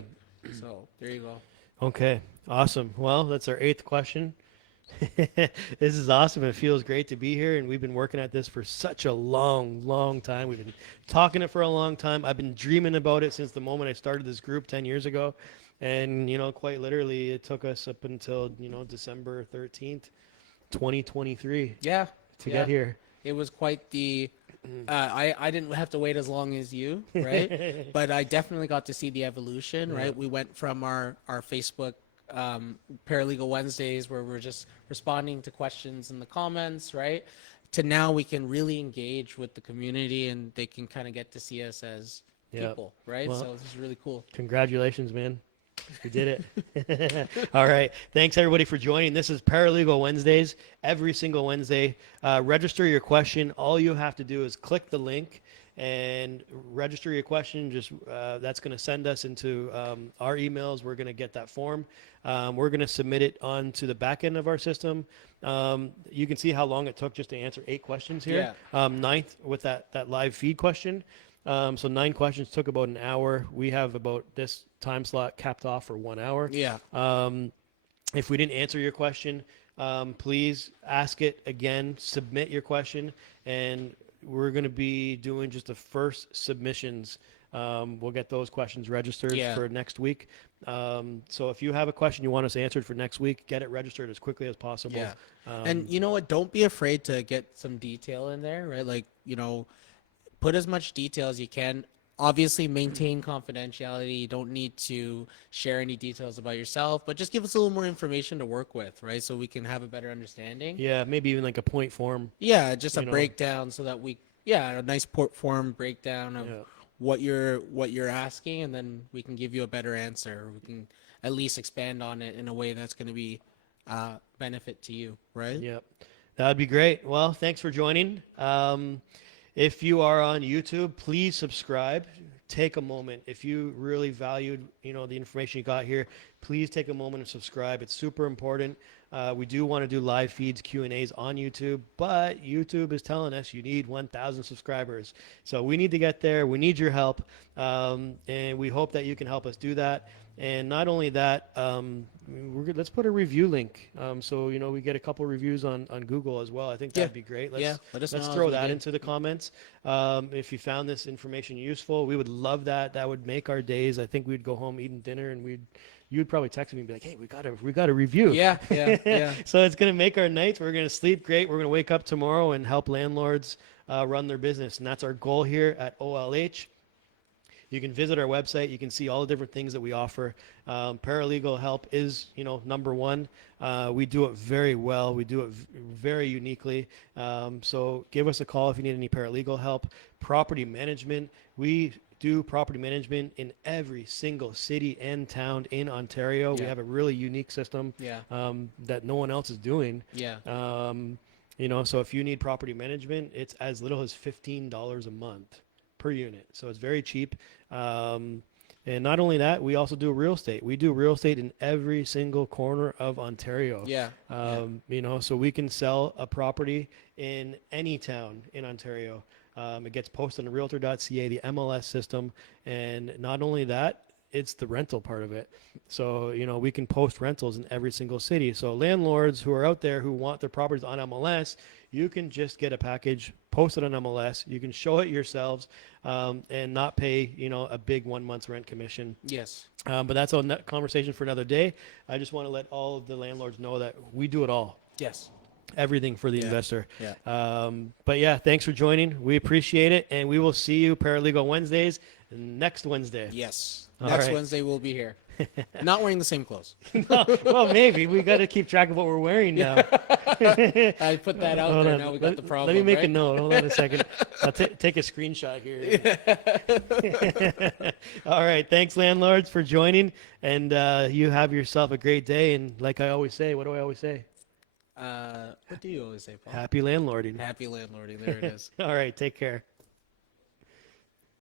So there you go. Okay, awesome. Well, that's our 8th question. This is awesome. It feels great to be here, and we've been working at this for such a long time. We've been talking it for a long time. I've been dreaming about it since the moment I started this group 10 years ago, and quite literally, it took us up until December 13th, 2023, Yeah. to yeah. get here. It was quite the. I didn't have to wait as long as you, right? But I definitely got to see the evolution, Yeah. right? We went from our Facebook Paralegal Wednesdays where we're just responding to questions in the comments, right? To now we can really engage with the community and they can kind of get to see us as Yeah. people, right? Well, So this is really cool. Congratulations, man. We did it. All right. Thanks, everybody, for joining. This is Paralegal Wednesdays, every single Wednesday. Register your question. All you have to do is click the link and register your question. Just that's going to send us into our emails. We're going to get that form. We're going to submit it onto the back end of our system. You can see how long it took just to answer 8 questions here. Ninth with that live feed question. So 9 questions took about an hour. We have about this time slot capped off for 1 hour. Yeah. If we didn't answer your question, please ask it again, submit your question, and we're going to be doing just the first submissions. We'll get those questions registered for next week. So if you have a question you want us answered for next week, get it registered as quickly as possible. Yeah. And you know what? Don't be afraid to get some detail in there, right? Like, put as much detail as you can. Obviously, maintain confidentiality. You don't need to share any details about yourself, but just give us a little more information to work with, right? So we can have a better understanding. Yeah, maybe even like a point form. Yeah, just a breakdown so that a nice port form breakdown of what you're asking, and then we can give you a better answer. We can at least expand on it in a way that's going to be benefit to you, right? Yeah. That would be great. Well, thanks for joining. If you are on YouTube, please subscribe. Take a moment. If you really valued, the information you got here, please take a moment and subscribe. It's super important. We do want to do live feeds, Q&As on YouTube, but YouTube is telling us you need 1,000 subscribers. So we need to get there. We need your help, and we hope that you can help us do that. And not only that, let's put a review link. So we get a couple reviews on Google as well. I think that'd be great. Let us Let's know throw if you that did. into the comments. If you found this information useful, we would love that. That would make our days. I think we'd go home eating dinner, and you'd probably text me and be like, "Hey, we got a review." Yeah. So it's gonna make our nights. We're gonna sleep great. We're gonna wake up tomorrow and help landlords run their business, and that's our goal here at OLH. You can visit our website. You can see all the different things that we offer. Paralegal help is, number one. We do it very well. We do it very uniquely. So give us a call if you need any paralegal help. Property management. We do property management in every single city and town in Ontario. We Yeah. have a really unique system Yeah. that no one else is doing. Yeah. So if you need property management, it's as little as $15 a month per unit. So it's very cheap. And not only that, we also do real estate. We do real estate in every single corner of Ontario. Yeah. So we can sell a property in any town in Ontario. It gets posted on realtor.ca, the MLS system. And not only that, it's the rental part of it. So, we can post rentals in every single city. So landlords who are out there who want their properties on MLS, you can just get a package, post it on MLS. You can show it yourselves and not pay, a big 1 month's rent commission. Yes. But that's a conversation for another day. I just want to let all of the landlords know that we do it all. Yes. Everything for the investor. Yeah. But yeah, thanks for joining. We appreciate it. And we will see you Paralegal Wednesdays next Wednesday. Yes. All Next right. Wednesday we'll be here. Not wearing the same clothes. Well, maybe. We got to keep track of what we're wearing now. I put that out Hold there. on. Now we got the problem. Let me make right? a note. Hold on a second. I'll take a screenshot here. All right. Thanks, landlords, for joining. And you have yourself a great day. And like I always say, what do I always say? What do you always say, Paul? Happy landlording. Happy landlording. There it is. All right. Take care.